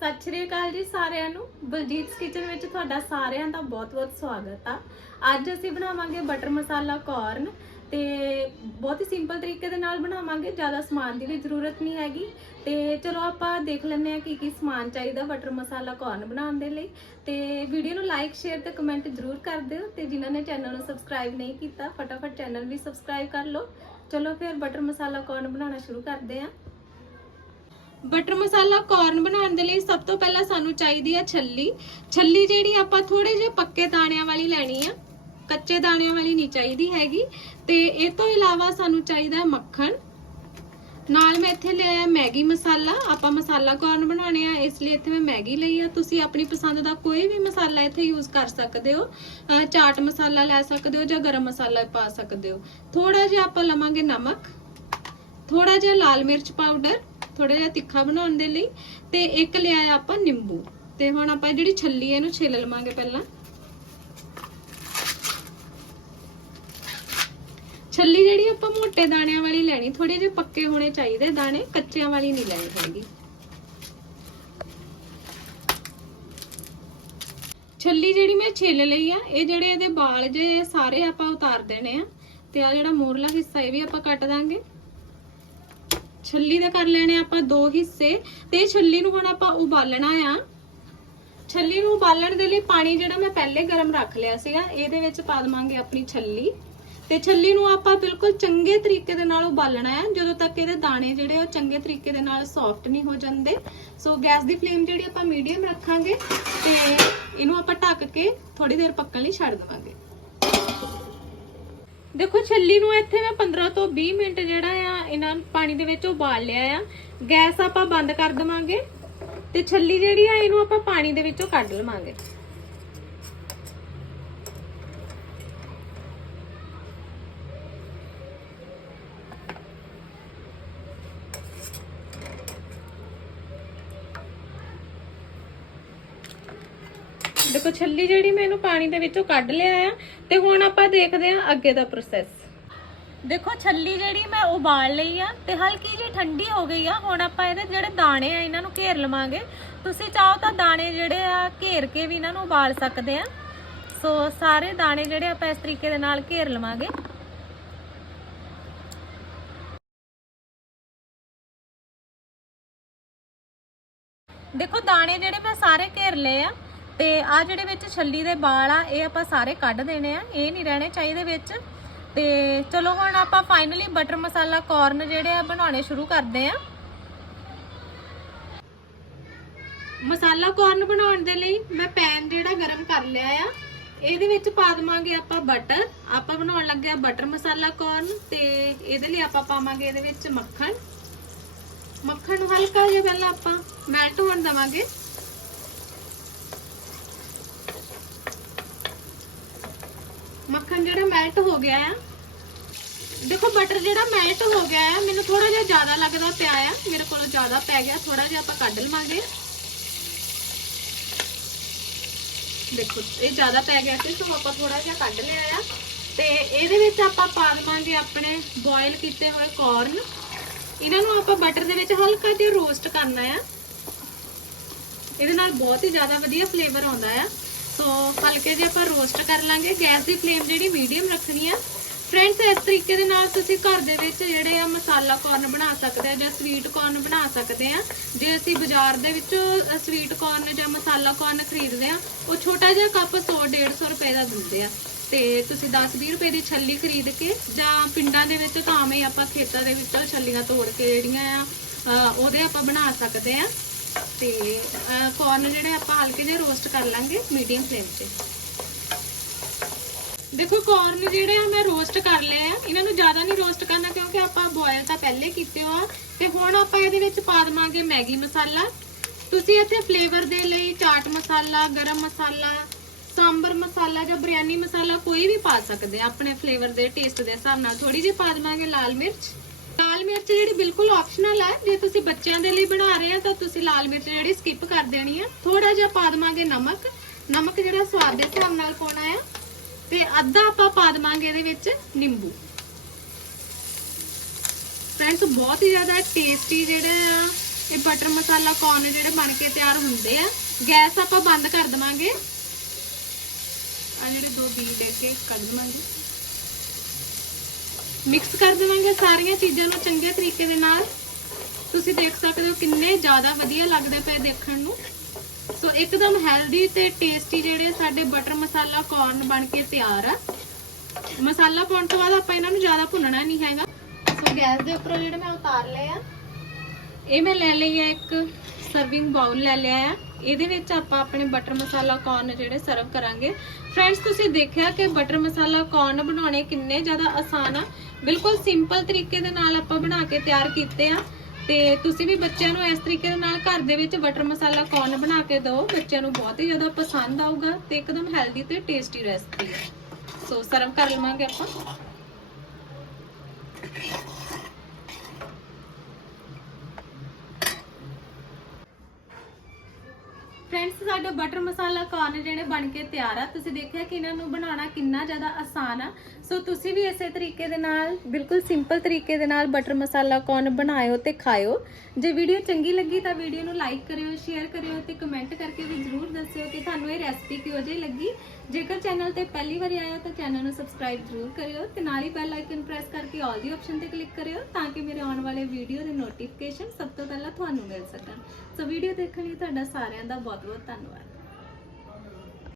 ਸਤਿ ਸ਼੍ਰੀ ਅਕਾਲ ਜੀ ਸਾਰਿਆਂ ਨੂੰ। ਬਲਜੀਤਸ ਕਿਚਨ ਵਿੱਚ ਤੁਹਾਡਾ ਸਾਰਿਆਂ ਦਾ ਬਹੁਤ-ਬਹੁਤ ਸਵਾਗਤ ਆ। ਅੱਜ ਅਸੀਂ ਬਣਾਵਾਂਗੇ ਬਟਰ ਮਸਾਲਾ ਕਾਰਨ ਤੇ ਬਹੁਤ ਹੀ ਸਿੰਪਲ ਤਰੀਕੇ ਦੇ ਨਾਲ ਬਣਾਵਾਂਗੇ, ਜ਼ਿਆਦਾ ਸਮਾਨ ਦੀ ਵੀ ਜ਼ਰੂਰਤ ਨਹੀਂ ਹੈਗੀ। ਤੇ ਚਲੋ ਆਪਾਂ ਦੇਖ ਲੈਂਦੇ ਆ ਕੀ ਕੀ ਸਮਾਨ ਚਾਹੀਦਾ ਬਟਰ ਮਸਾਲਾ ਕਾਰਨ ਬਣਾਉਣ ਦੇ ਲਈ। ਤੇ ਵੀਡੀਓ ਨੂੰ ਲਾਈਕ ਸ਼ੇਅਰ ਤੇ ਕਮੈਂਟ ਜ਼ਰੂਰ ਕਰ ਦਿਓ। ਤੇ ਜਿਨ੍ਹਾਂ ਨੇ ਚੈਨਲ ਨੂੰ ਸਬਸਕ੍ਰਾਈਬ ਨਹੀਂ ਕੀਤਾ, ਫਟਾਫਟ ਚੈਨਲ ਵੀ ਸਬਸਕ੍ਰਾਈਬ ਕਰ ਲਓ। ਚਲੋ ਫਿਰ ਬਟਰ ਮਸਾਲਾ ਕਾਰਨ ਬਣਾਉਣਾ ਸ਼ੁਰੂ ਕਰਦੇ ਹਾਂ। ਬਟਰ ਮਸਾਲਾ ਕਾਰਨ ਬਣਾਉਣ ਦੇ ਲਈ ਸਭ ਤੋਂ ਪਹਿਲਾਂ ਸਾਨੂੰ ਚਾਹੀਦੀ ਹੈ ਛੱਲੀ। ਛੱਲੀ ਜਿਹੜੀ ਆਪਾਂ ਥੋੜੇ ਜਿਹੇ ਪੱਕੇ ਦਾਣਿਆਂ ਵਾਲੀ ਲੈਣੀ ਆ। ਕੱਚੇ ਦਾਣਿਆਂ ਵਾਲੀ ਨਹੀਂ ਚਾਹੀਦੀ ਹੈਗੀ। ਤੇ ਇਹ ਤੋਂ ਇਲਾਵਾ ਸਾਨੂੰ ਚਾਹੀਦਾ ਮੱਖਣ। ਨਾਲ ਮੈਂ ਇੱਥੇ ਲਿਆ ਮੈਗੀ ਮਸਾਲਾ। ਆਪਾਂ ਮਸਾਲਾ ਕਾਰਨ ਬਣਾਉਣੇ ਆ, ਇਸ ਲਈ ਇੱਥੇ ਮੈਂ ਮੈਗੀ ਲਈ ਆ। ਤੁਸੀਂ ਆਪਣੀ ਪਸੰਦ ਦਾ ਕੋਈ ਵੀ ਮਸਾਲਾ ਇੱਥੇ ਯੂਜ਼ ਕਰ ਸਕਦੇ ਹੋ। ਚਾਟ ਮਸਾਲਾ ਲੈ ਸਕਦੇ ਹੋ ਜਾਂ ਗਰਮ ਮਸਾਲਾ ਪਾ ਸਕਦੇ ਹੋ। ਥੋੜਾ ਜਿਹਾ ਆਪਾਂ ਲਵਾਂਗੇ ਨਮਕ। ਥੋੜਾ ਜਿਹਾ ਲਾਲ ਮਿਰਚ ਪਾਊਡਰ। ਥੋੜਾ ਜਿਹਾ ਤਿੱਖਾ ਬਣਾਉਣ ਦੇ ਲਈ ਤੇ ਇੱਕ ਲਿਆ ਆਪਾਂ ਨਿੰਬੂ। ਤੇ ਹੁਣ ਆਪਾਂ ਜਿਹੜੀ ਛੱਲੀ ਇਹਨੂੰ ਛਿੱਲ ਲਵਾਂਗੇ ਪਹਿਲਾਂ। ਛੱਲੀ ਜਿਹੜੀ ਆਪਾਂ ਮੋਟੇ ਦਾਣਿਆਂ ਵਾਲੀ ਲੈਣੀ ਥੋੜੇ ਜਿਹੇ ਪੱਕੇ ਹੋਣੇ ਚਾਹੀਦੇ, ਦਾਣੇ ਕੱਚਿਆਂ ਵਾਲੀ ਨਹੀਂ ਲੈਣੀ ਹੈਗੀ। ਛੱਲੀ ਜਿਹੜੀ ਮੈਂ ਛਿੱਲ ਲਈ ਆ, ਇਹ ਜਿਹੜੇ ਇਹਦੇ ਵਾਲ ਜੇ ਸਾਰੇ ਆਪਾਂ ਉਤਾਰ ਦੇਣੇ ਆ, ਤੇ ਆ ਜਿਹੜਾ ਮੋਰਲਾ ਹਿੱਸਾ ਇਹ ਵੀ ਆਪਾਂ ਕੱਟ ਦਾਂਗੇ। ਛੱਲੀ ਦੇ ਕਰ ਲੈਣੇ ਆਪਾਂ ਦੋ ਹਿੱਸੇ ਤੇ ਛੱਲੀ ਨੂੰ ਹੁਣ ਆਪਾਂ ਉਬਾਲਣਾ ਆ। ਛੱਲੀ ਨੂੰ ਉਬਾਲਣ ਦੇ ਲਈ ਪਾਣੀ ਜਿਹੜਾ ਮੈਂ ਪਹਿਲੇ ਗਰਮ ਰੱਖ ਲਿਆ ਸੀਗਾ, ਇਹਦੇ ਵਿੱਚ ਪਾ ਦਵਾਂਗੇ ਆਪਣੀ ਛੱਲੀ। ਤੇ ਛੱਲੀ ਨੂੰ ਆਪਾਂ ਬਿਲਕੁਲ ਚੰਗੇ ਤਰੀਕੇ ਦੇ ਨਾਲ ਉਬਾਲਣਾ ਆ। ਜਦੋਂ ਤੱਕ ਇਹਦੇ ਦਾਣੇ ਜਿਹੜੇ ਉਹ ਚੰਗੇ ਤਰੀਕੇ ਦੇ ਨਾਲ ਸੌਫਟ ਨਹੀਂ ਹੋ ਜਾਂਦੇ। ਸੋ ਗੈਸ ਦੀ ਫਲੇਮ ਜਿਹੜੀ ਆਪਾਂ ਮੀਡੀਅਮ ਰੱਖਾਂਗੇ ਤੇ ਇਹਨੂੰ ਆਪਾਂ ਢੱਕ ਕੇ ਥੋੜੀ ਦੇਰ ਪੱਕਣ ਲਈ ਛੱਡ ਦੇਵਾਂਗੇ। ਦੇਖੋ, ਛੱਲੀ ਨੂੰ ਇੱਥੇ ਮੈਂ 15 ਤੋਂ 20 ਮਿੰਟ ਜਿਹੜਾ ਆ, ਇਹਨਾਂ ਪਾਣੀ ਦੇ ਵਿੱਚ ਉਬਾਲ ਲਿਆ ਆ। ਗੈਸ ਆਪਾਂ ਬੰਦ ਕਰ ਦਵਾਂਗੇ ਤੇ ਛੱਲੀ ਜਿਹੜੀ ਆ, ਇਹਨੂੰ ਆਪਾਂ ਪਾਣੀ ਦੇ ਵਿੱਚੋਂ ਕੱਢ ਲਵਾਂਗੇ। ਦੇਖੋ ਛੱਲੀ ਜਿਹੜੀ ਮੈਂ ਇਹਨੂੰ ਪਾਣੀ ਦੇ ਵਿੱਚੋਂ ਕੱਢ ਲਿਆ ਆ ਤੇ ਹੁਣ ਆਪਾਂ ਦੇਖਦੇ ਆ ਅੱਗੇ ਦਾ ਪ੍ਰੋਸੈਸ ਦੇਖੋ ਛੱਲੀ ਜਿਹੜੀ ਮੈਂ ਉਬਾਲ ਲਈ ਆ ਤੇ ਹਲਕੀ ਜਿਹੀ ਠੰਡੀ ਹੋ ਗਈ ਆ, ਹੁਣ ਆਪਾਂ ਇਹਦੇ ਜਿਹੜੇ ਦਾਣੇ ਆ ਇਹਨਾਂ ਨੂੰ ਘੇਰ ਲਵਾਂਗੇ। ਤੁਸੀਂ ਚਾਹੋ ਤਾਂ ਦਾਣੇ ਜਿਹੜੇ ਆ ਘੇਰ ਕੇ ਵੀ ਇਹਨਾਂ ਨੂੰ ਉਬਾਲ ਸਕਦੇ ਆ। ਸੋ ਸਾਰੇ ਦਾਣੇ ਜਿਹੜੇ ਆਪਾਂ ਇਸ ਤਰੀਕੇ ਦੇ ਨਾਲ ਘੇਰ ਲਵਾਂਗੇ। ਦੇਖੋ ਦਾਣੇ ਜਿਹੜੇ ਮੈਂ ਸਾਰੇ ਘੇਰ ਲਏ ਆ ਤੇ ਆ ਜਿਹੜੇ ਵਿੱਚ ਛੱਲੀ ਦੇ ਵਾਲ ਆ, ਇਹ ਆਪਾਂ ਸਾਰੇ ਕੱਢ ਦੇਣੇ ਆ, ਇਹ ਨਹੀਂ ਰਹਿਣੇ ਚਾਹੀਦੇ ਵਿੱਚ। ਤੇ ਚਲੋ ਹੁਣ ਆਪਾਂ ਫਾਈਨਲੀ ਬਟਰ ਮਸਾਲਾ ਕਾਰਨ ਜਿਹੜੇ ਆ ਬਣਾਉਣੇ ਸ਼ੁਰੂ ਕਰਦੇ ਆ। ਮਸਾਲਾ ਕਾਰਨ ਬਣਾਉਣ ਦੇ ਲਈ ਮੈਂ ਪੈਨ ਜਿਹੜਾ ਗਰਮ ਕਰ ਲਿਆ ਆ, ਇਹਦੇ ਵਿੱਚ ਪਾ ਦਵਾਂਗੇ ਆਪਾਂ ਬਟਰ ਆਪਾਂ ਬਣਾਉਣ ਲੱਗੇ ਆ ਬਟਰ ਮਸਾਲਾ ਕਾਰਨ ਤੇ ਇਹਦੇ ਲਈ ਆਪਾਂ ਪਾਵਾਂਗੇ ਇਹਦੇ ਵਿੱਚ ਮੱਖਣ। ਮੱਖਣ ਨੂੰ ਹਲਕਾ ਜਿਹਾ ਪਹਿਲਾਂ ਆਪਾਂ ਮੈਲਟ ਹੋਣ ਦਵਾਂਗੇ। ਮੱਖਣ ਜਿਹੜਾ ਮੈਲਟ ਹੋ ਗਿਆ ਆ। ਦੇਖੋ ਬਟਰ ਜਿਹੜਾ ਮੈਲਟ ਹੋ ਗਿਆ ਆ, ਮੈਨੂੰ ਥੋੜਾ ਜਿਹਾ ਜ਼ਿਆਦਾ ਲੱਗਦਾ ਪਿਆ ਆ। ਮੇਰੇ ਕੋਲ ਜ਼ਿਆਦਾ ਪੈ ਗਿਆ ਥੋੜਾ ਜਿਹਾ ਆਪਾਂ ਕੱਢ ਲਵਾਂਗੇ। ਦੇਖੋ, ਇਹ ਜ਼ਿਆਦਾ ਪੈ ਗਿਆ ਸੀ, ਸੋ ਆਪਾਂ ਥੋੜਾ ਜਿਹਾ ਕੱਢ ਲਿਆ ਆ। ਤੇ ਇਹਦੇ ਵਿੱਚ ਆਪਾਂ ਪਾ ਦਵਾਂਗੇ ਆਪਣੇ ਬੋਇਲ ਕੀਤੇ ਹੋਏ ਕਾਰਨ ਇਹਨਾਂ ਨੂੰ ਆਪਾਂ ਬਟਰ ਦੇ ਵਿੱਚ ਹਲਕਾ ਜਿਹਾ ਰੋਸਟ ਕਰਨਾ ਆ। ਇਹਦੇ ਨਾਲ ਬਹੁਤ ਹੀ ਜ਼ਿਆਦਾ ਵਧੀਆ ਫਲੇਵਰ ਆਉਂਦਾ ਆ। ਸੋ ਹਲਕੇ ਜਿਹਾ ਆਪਾਂ ਰੋਸਟ ਕਰ ਲਾਂਗੇ, ਗੈਸ ਦੀ ਫਲੇਮ ਜਿਹੜੀ ਮੀਡੀਅਮ ਰੱਖਣੀ ਆ। ਫਰੈਂਡਸ ਇਸ ਤਰੀਕੇ ਦੇ ਨਾਲ ਤੁਸੀਂ ਘਰ ਦੇ ਵਿੱਚ ਜਿਹੜੇ ਆ ਮਸਾਲਾ ਕਾਰਨ ਬਣਾ ਸਕਦੇ ਆ ਜਾਂ ਸਵੀਟ ਕਾਰਨ ਬਣਾ ਸਕਦੇ ਆ। ਜੇ ਅਸੀਂ ਬਾਜ਼ਾਰ ਦੇ ਵਿੱਚੋਂ ਸਵੀਟ ਕਾਰਨ ਜਾਂ ਮਸਾਲਾ ਕਾਰਨ ਖਰੀਦਦੇ ਆ, ਉਹ ਛੋਟਾ ਜਿਹਾ ਕੱਪ 100 150 ਰੁਪਏ ਦਾ ਦਿੰਦੇ ਆ। ਤੇ ਤੁਸੀਂ 10-20 ਰੁਪਏ ਦੀ ਛੱਲੀ ਖਰੀਦ ਕੇ ਜਾਂ ਪਿੰਡਾਂ ਦੇ ਵਿੱਚ ਤਾਂ ਆਵੇਂ ਆਪਾਂ ਖੇਤਾਂ ਦੇ ਵਿੱਚੋਂ ਛੱਲੀਆਂ ਤੋੜ ਕੇ ਜਿਹੜੀਆਂ ਆ ਉਹਦੇ ਆਪਾਂ ਬਣਾ ਸਕਦੇ ਆ। ਤੇ ਕਾਰਨ ਜਿਹੜੇ ਆਪਾਂ ਹਲਕੇ ਜਿਹੇ ਰੋਸਟ ਕਰ ਲਾਂਗੇ ਮੀਡੀਅਮ ਫਲੇਮ 'ਤੇ। ਦੇਖੋ ਕਾਰਨ ਜਿਹੜੇ ਆ ਮੈਂ ਰੋਸਟ ਕਰ ਲਏ ਆ। ਇਹਨਾਂ ਨੂੰ ਜ਼ਿਆਦਾ ਨਹੀਂ ਰੋਸਟ ਕਰਨਾ ਕਿਉਂਕਿ ਆਪਾਂ ਬੋਇਲ ਤਾਂ ਪਹਿਲੇ ਕੀਤੇ ਆ। ਤੇ ਹੁਣ ਆਪਾਂ ਇਹਦੇ ਵਿੱਚ ਪਾ ਦਵਾਂਗੇ ਮੈਗੀ ਮਸਾਲਾ। ਤੁਸੀਂ ਇੱਥੇ ਫਲੇਵਰ ਦੇ ਲਈ ਚਾਟ ਮਸਾਲਾ, ਗਰਮ ਮਸਾਲਾ, ਸਾਂਬਰ ਮਸਾਲਾ ਜਾਂ ਬਿਰਿਆਨੀ ਮਸਾਲਾ ਕੋਈ ਵੀ ਪਾ ਸਕਦੇ ਆ। ਆਪਣੇ ਫਲੇਵਰ ਦੇ ਟੇਸਟ ਦੇ ਹਿਸਾਬ ਨਾਲ ਥੋੜੀ ਜਿਹੀ ਪਾ ਦਵਾਂਗੇ ਲਾਲ ਮਿਰਚ। ਲਾਲ ਮਿਰਚ ਜਿਹੜੀ ਬਿਲਕੁਲ ਆਪਸ਼ਨਲ ਹੈ ਜੇ ਤੁਸੀਂ ਬੱਚਿਆਂ ਦੇ ਲਈ ਬਣਾ ਰਹੇ ਆ, ਤਾਂ ਤੁਸੀਂ ਲਾਲ ਮਿਰਚ ਜਿਹੜੀ ਸਕਿਪ ਕਰ ਦੇਣੀ ਆ। ਥੋੜਾ ਜਿਹਾ ਪਾ ਦਵਾਂਗੇ ਨਮਕ। ਨਮਕ ਜਿਹੜਾ ਸਵਾਦ ਦੇ ਹਿਸਾਬ ਨਾਲ ਪਾਉਣਾ ਆ। ਤੇ ਅੱਧਾ ਆਪਾਂ ਪਾ ਦਵਾਂਗੇ ਇਹਦੇ ਵਿੱਚ ਨਿੰਬੂ। ਫਰੈਂਡਸ, ਬਹੁਤ ਹੀ ਜ਼ਿਆਦਾ ਟੇਸਟੀ ਜਿਹੜਾ ਇਹ ਬਟਰ ਮਸਾਲਾ ਕੌਰਨ ਜਿਹੜੇ ਬਣ ਕੇ ਤਿਆਰ ਹੁੰਦੇ ਆ। ਗੈਸ ਆਪਾਂ ਬੰਦ ਕਰ ਦਵਾਂਗੇ। ਆ ਜਿਹੜੇ ਦੋ ਬੀ ਦੇ ਕੇ ਕੱਢ ਦਵਾਂਗੇ। ਮਿਕਸ ਕਰ ਦੇਵਾਂਗੇ ਸਾਰੀਆਂ ਚੀਜ਼ਾਂ ਨੂੰ ਚੰਗੇ ਤਰੀਕੇ ਦੇ ਨਾਲ। ਤੁਸੀਂ ਦੇਖ ਸਕਦੇ ਹੋ ਕਿੰਨੇ ਜ਼ਿਆਦਾ ਵਧੀਆ ਲੱਗਦੇ ਪਏ ਦੇਖਣ ਨੂੰ। ਸੋ ਇੱਕਦਮ ਹੈਲਦੀ ਤੇ ਟੇਸਟੀ ਜਿਹੜੇ ਸਾਡੇ ਬਟਰ ਮਸਾਲਾ ਕੌਰਨ ਬਣ ਕੇ ਤਿਆਰ ਆ। ਮਸਾਲਾ ਪਾਉਣ ਤੋਂ ਬਾਅਦ ਆਪਾਂ ਇਹਨਾਂ ਨੂੰ ਜ਼ਿਆਦਾ ਭੁੰਨਣਾ ਨਹੀਂ ਹੈਗਾ। ਸੋ ਗੈਸ ਦੇ ਉੱਪਰੋਂ ਜਿਹੜੇ ਮੈਂ ਉਤਾਰ ਲਏ ਆ, ਇਹ ਮੈਂ ਲੈ ਲਈ ਆ ਇੱਕ ਸਰਵਿੰਗ ਬਾਉਲ ਲੈ ਲਿਆ ਆ। ਇਹਦੇ ਵਿੱਚ ਆਪਾਂ ਆਪਣੇ ਬਟਰ ਮਸਾਲਾ ਕੌਰਨ ਜਿਹੜੇ ਸਰਵ ਕਰਾਂਗੇ। ਫਰੈਂਡਸ ਤੁਸੀਂ ਦੇਖਿਆ ਕਿ ਬਟਰ ਮਸਾਲਾ ਕੌਰਨ ਬਣਾਉਣੇ ਕਿੰਨੇ ਜ਼ਿਆਦਾ ਆਸਾਨ ਆ। ਬਿਲਕੁਲ ਸਿੰਪਲ ਤਰੀਕੇ ਦੇ ਨਾਲ ਆਪਾਂ ਬਣਾ ਕੇ ਤਿਆਰ ਕੀਤੇ ਆ। ਤੇ ਤੁਸੀਂ ਵੀ ਬੱਚਿਆਂ ਨੂੰ ਇਸ ਤਰੀਕੇ ਦੇ ਨਾਲ ਘਰ ਦੇ ਵਿੱਚ ਬਟਰ ਮਸਾਲਾ ਕੌਰਨ ਬਣਾ ਕੇ ਦਿਓ। ਬੱਚਿਆਂ ਨੂੰ ਬਹੁਤ ਹੀ ਜ਼ਿਆਦਾ ਪਸੰਦ ਆਊਗਾ ਤੇ ਇੱਕਦਮ ਹੈਲਦੀ ਤੇ ਟੇਸਟੀ ਰੈਸਪੀ ਹੈ ਸੋ ਸਰਵ ਕਰ ਲਵਾਂਗੇ ਆਪਾਂ। ਫਰੈਂਡਸ ਸਾਡਾ ਬਟਰ ਮਸਾਲਾ ਕੌਰਨ ਜਿਹੜੇ ਬਣ ਕੇ ਤਿਆਰ ਆ। ਤੁਸੀਂ ਦੇਖਿਆ ਕਿ ਇਹਨਾਂ ਨੂੰ ਬਣਾਉਣਾ ਕਿੰਨਾ ਜ਼ਿਆਦਾ ਆਸਾਨ ਆ। ਸੋ ਤੁਸੀਂ ਵੀ ਇਸੇ ਤਰੀਕੇ ਦੇ ਨਾਲ, ਬਿਲਕੁਲ ਸਿੰਪਲ ਤਰੀਕੇ ਦੇ ਨਾਲ ਬਟਰ ਮਸਾਲਾ ਕੌਰਨ ਬਣਾਇਓ ਤੇ ਖਾਇਓ। ਜੇ ਵੀਡੀਓ ਚੰਗੀ ਲੱਗੀ ਤਾਂ ਵੀਡੀਓ ਨੂੰ ਲਾਈਕ ਕਰਿਓ ਸ਼ੇਅਰ ਕਰਿਓ ਤੇ ਕਮੈਂਟ ਕਰਕੇ ਵੀ ਜਰੂਰ ਦੱਸਿਓ ਕਿ ਤੁਹਾਨੂੰ ਇਹ ਰੈਸਪੀ ਕਿਹੋ ਜਿਹੀ ਲੱਗੀ। ਜੇਕਰ ਚੈਨਲ ਤੇ ਪਹਿਲੀ ਵਾਰੀ ਆਏ ਤਾਂ ਚੈਨਲ ਨੂੰ ਸਬਸਕ੍ਰਾਈਬ ਜਰੂਰ ਕਰਿਓ ਤੇ ਨਾਲ ਹੀ ਬੈਲ ਆਈਕਨ ਪ੍ਰੈਸ ਕਰਕੇ ਆਲ ਦੀ ਆਪਸ਼ਨ ਤੇ ਕਲਿੱਕ ਕਰਿਓ ਤਾਂ ਕਿ ਮੇਰੇ ਆਉਣ ਵਾਲੇ ਵੀਡੀਓ ਦੇ ਨੋਟੀਫਿਕੇਸ਼ਨ ਸਭ ਤੋਂ ਪਹਿਲਾਂ ਤੁਹਾਨੂੰ ਮਿਲ ਸਕਣ। ਸੋ ਵੀਡੀਓ ਦੇਖਣ ਲਈ ਤੁਹਾਡਾ ਸਾਰਿਆਂ ਦਾ ਬਹੁਤ ਬਹੁਤ ਧੰਨਵਾਦ।